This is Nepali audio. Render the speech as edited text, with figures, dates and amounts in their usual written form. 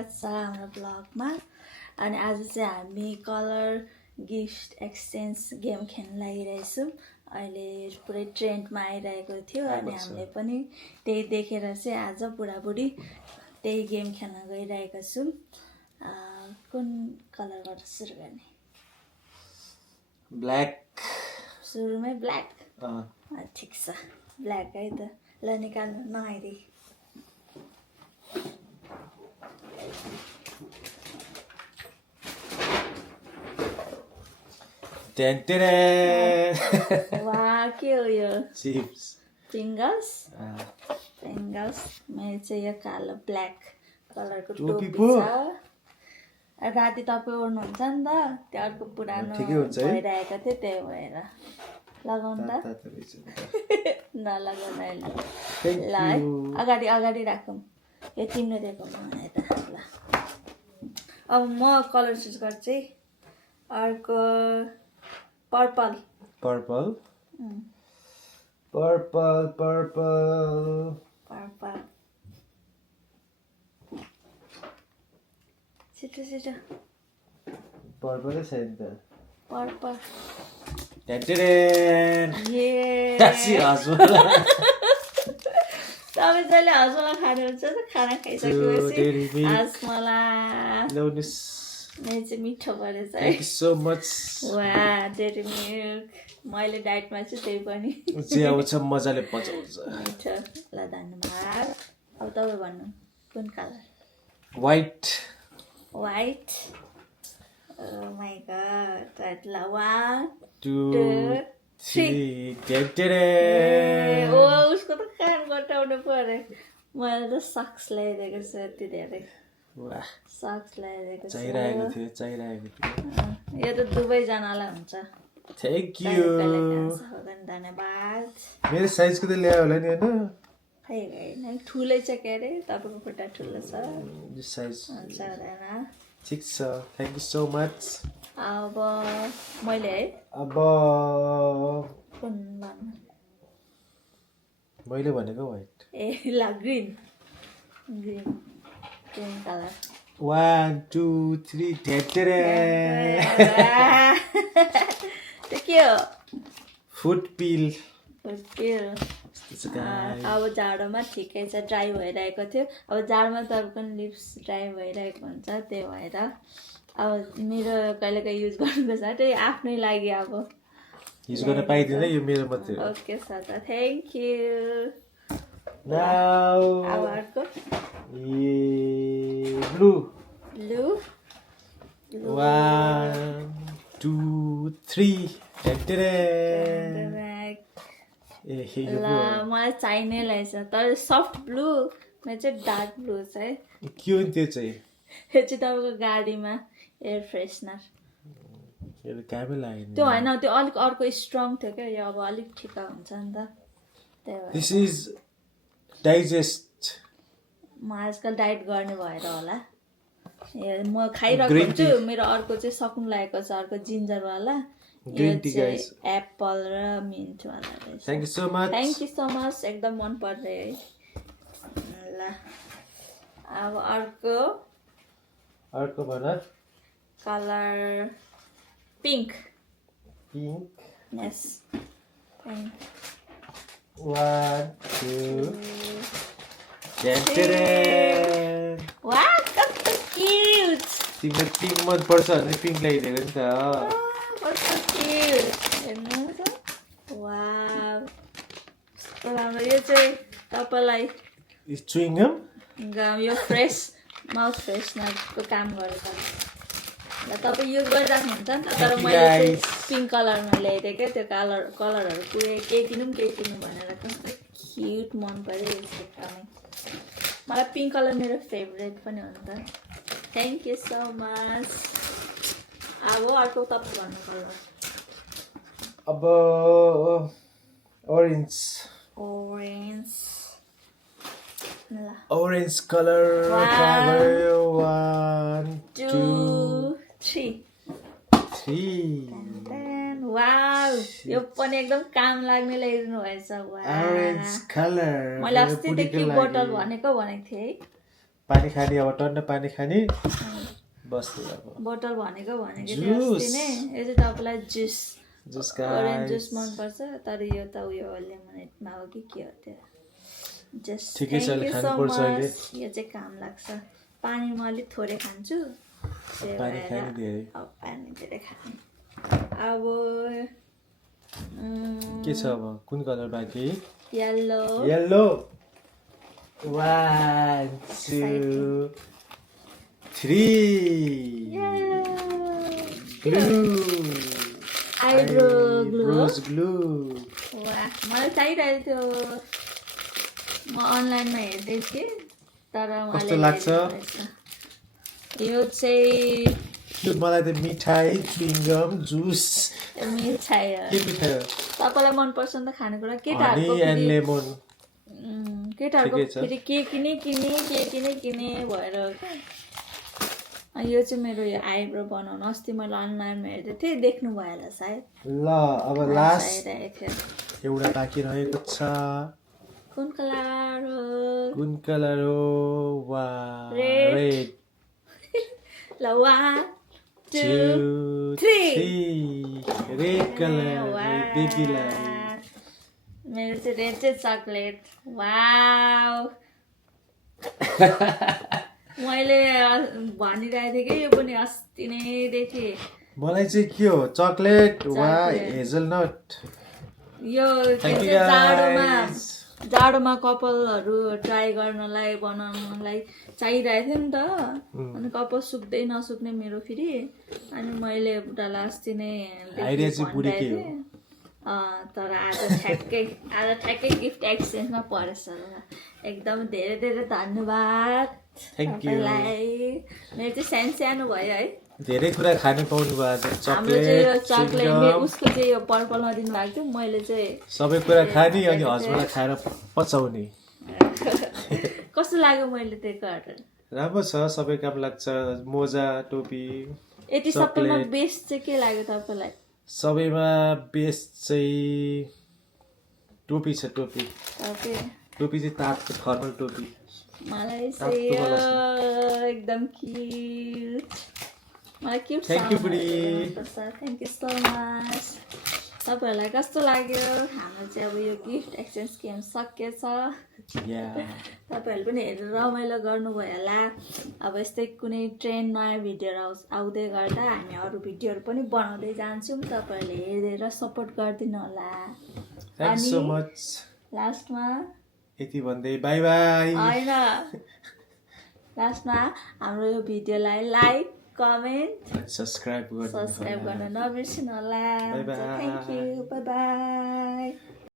स्वागत छ हाम्रो ब्लगमा। अनि आज चाहिँ हामी कलर गिफ्ट एक्सचेन्ज गेम खेल्न लागिरहेछौँ। अहिले पुरै ट्रेन्डमा आइरहेको थियो अनि हामीले पनि त्यही देखेर चाहिँ आज बुढाबुढी त्यही गेम खेल्न गइरहेका छौँ। कुन कलरबाट सुरु गर्ने? ब्ल्याक। सुरुमै ब्ल्याक? ठिक छ, ब्ल्याक है त। ल निकाल्नु नआइदे। वाह, के हो यो? चिप्स। प्रिङ्गल्स। मेरो चाहिँ यो कालो ब्ल्याक कलरको टोपी छ। राति तपाईँ ओर्नुहुन्छ नि त, त्यो अर्को पुरानो भइरहेको थियो, त्यही भएर लगाउनु त। नलगाउनु अहिले। ल है, अगाडि अगाडि राखौँ। यो तिम्रो दिएको मलाई त। ल अब म कलर चुज गर्छु। अर्को purple. Purple purple purple purple. छिटो छिटो। पर्पलै छैन त। पर्पल। तपाईँ जहिले हसुला खानुहुन्छ त, खाना खाइसकेपछि हसमला। मेरो चाहिँ मिठो परेछ है। So much. वाह, डेरी मिल्क। मैले डाइटमा छु, त्यही पनि मजाले पचाउँछ। मिठो। ल धन्यवाद। अब तपाईँ भन्नु कुन colour? White. White. Oh my god. ल 1 2 3। ओ उसको त कान बटाउनु पर्यो। मैले त सक्स ल्याइदिएको छु यति धेरै। सक्स ल्याइदिएको छु। चाहिरहेको थियो। यो त दुवैजनालाई हुन्छ। Thank you. धन्यवाद। मेरो साइजको त ल्यायो होला नि होइन? खै होइन, ठुलै छ के अरे, तपाईँको खुट्टा ठुलो छ। साइज हुन्छ, हुँदैन। ठिक छ, थ्याङ्क यू सो मच। अब मैले है, अब कुन भन्नु? मैले भनेको व्हाइट। ए ल ग्रिन। Green colour. 1 2 3 त्यो के हो? फुट पिल। अब जाडोमा ठिकै छ, ड्राई भइरहेको थियो। अब जाडोमा तपाईँको लिप्स ड्राई भइरहेको हुन्छ, त्यही भएर अब मेरो कहिले कहिले युज गर्नुको छ, त्यही आफ्नै लागि अब युज गर्न पाइदिँदैन, यो मेरो मात्रै हो। Okay sir, thank you. Now अब अर्को ब्लू। 1 2 3 ल मलाई चाहिने रहेछ, तर सफ्ट ब्लू। मेरो चाहिँ डार्क ब्लू छ है। के हो त्यो चाहिँ? यो चाहिँ तपाईँको गाडीमा एयर फ्रेसनर। त्यो होइन, त्यो अलिक अर्को स्ट्रङ थियो क्या, यो अब अलिक ठिका हुन्छ नि त, त्यही भएर। This is digest. म आजकल डाइट गर्ने भएर होला। म खाइरहेको हुन्छु। मेरो अर्को चाहिँ सक्नु लागेको छ, अर्को जिन्जरवाला। एप्पल र मिन्टवाला रहेछ। Thank you so much. Thank you so much, एकदम मन पर्दै है। ल अब अर्को भन। Colour pink. यस, 1 2 वाह, कस्तो क्युट। तिमीलाई पिङ्क मन पर्छ भने पिङ्क ल्याइदिएको नि त। कस्तो क्युट, हेर्नुहोस्। वाह, कस्तो राम्रो। यो चाहिँ तपाईँलाई च्युइङ्गम। यो फ्रेस माउथ फ्रेसनरको काम गरेको। ल तपाईँ युज गरिराख्नुहुन्छ नि त, तर मैले चाहिँ पिङ्क कलरमा ल्याइदिएँ क्या। त्यो कलरहरू के किनौँ भनेर कस्तो क्युट मन पऱ्यो यसको काम। मलाई पिङ्क कलर मेरो फेभरेट पनि हो नि त। Thank you so much. अब अर्को तपाईँ भन्नु कलर। अब ओरेन्ज। Orange colour. 1 2 3। वाउ, यो पनि एकदम काम लाग्ने ल्याइदिनु भएछ। Orange colour. मैले अस्तिदेखि बोतल भनेको थिएँ है। पानी खाने अब टन्न पानी खाने बस्दै अब बोतल भनेको Juice. थियो अस्ति नै यो चाहिँ तपाईँलाई juice juice orange guys juice मनपर्छ तर यो त उयो लेमोनेडमा हो कि के हो त्यो जस्ट ठिकै छ, थ्याङ्क यू सो खानुपर्छ अहिले। मच यो चाहिँ काम लाग्छ पानी म अलिक थोरै खान्छु त्यही पानी भएर खाने धेरै अब पानी धेरै खाने अब के छ अब कुन कलर बाँकी yellow yellow 1 2 3 blue eyebrow glue rose glue वाह मलाई चाहिरहेको थियो म अनलाइनमा हेर्दै थिएँ तर कस्तो उहाँले लाग्छ? हेरेको रहेछ। यो चाहिँ त्यो मलाई त मिठाई च्युइङगम जुस मिठाई हो के मिठाई हो तपाईँलाई मनपर्छ नि त खानेकुरा हनी केटाहरूको एन्ड फेरि लेमन केटाहरूको ठिकै छ। फेरि के किने भएर हो क्या अनि यो चाहिँ मेरो यो आइब्रो बनाउनु अस्ति मैले अनलाइनमा हेर्दै थिएँ देख्नु भयो होला सायद ल अब लास्ट आइरहेको थियो एउटा बाँकी रहेको छ कुन कलर हो कुन कलर हो वा Red. रेड ल 1 2 3 रेड कलर बेबीलाई मेरो चाहिँ रेड चाहिँ चक्लेट वाउ मैले भनिरहेको थिएँ कि यो पनि अस्ति नै देखेँ मलाई चाहिँ के हो चकलेट वा Chocolate. हेजलनट यो के Thank you, चाहिँ guys. जाडोमा कपालहरू ट्राई गर्नलाई बनाउनलाई चाहिरहेको थियो नि त अनि कपाल सुक्दै नसुक्ने मेरो फेरि अनि मैले बुढालाई अस्ति नै आइडिया चाहिँ बुढीकै हो। तर आज ठ्याक्कै गिफ्ट एक्सचेन्जमा परेछ एकदम धेरै धेरै धन्यवाद Thank you. तपाईँलाई मेरो चाहिँ सानो भयो है धेरै कुरा खानु पाउनु भयो आज हाम्रो चाहिँ यो चकलेट चक्लेट च्युइङगम उसको चाहिँ यो पर्पलमा दिनुभएको थियो मैले चाहिँ सबै कुरा खाने अनि हस्बेन्डलाई खाएर पचाउने कस्तो लाग्यो मैले दिएको अर्डर राम्रो छ सबै काम लाग्छ मोजा टोपी यति सबैमा chocolate. बेस्ट चाहिँ के लाग्यो तपाईँलाई सबैमा बेस्ट चाहिँ टोपी छ टोपी तपाईँ टोपी चाहिँ तातो फर्मल टोपी मलाई तातो चाहिँ वाला एकदम क्युट मलाई क्युट Thank you, बुढी। थ्याङ्क यू सो मच तपाईँहरूलाई कस्तो लाग्यो हाम्रो चाहिँ अब यो गिफ्ट एक्सचेन्ज गेम सकिएछ तपाईँहरू पनि हेरेर रमाइलो गर्नुभयो होला अब यस्तै कुनै ट्रेन्ड नयाँ भिडियोहरू आउँदै गर्दा हामी अरू भिडियोहरू पनि बनाउँदै जान्छौँ तपाईँहरूले हेरेर सपोर्ट गरिदिनु होला थ्याङ्क सो मच लास्टमा यति भन्दै बाई बाई होइन लास्टमा हाम्रो यो भिडियोलाई लाइक कमेन्ट सब्सक्राइब गर्नु सब्सक्राइब गर्न नबिर्सिनु होला Bye bye. Thank you by by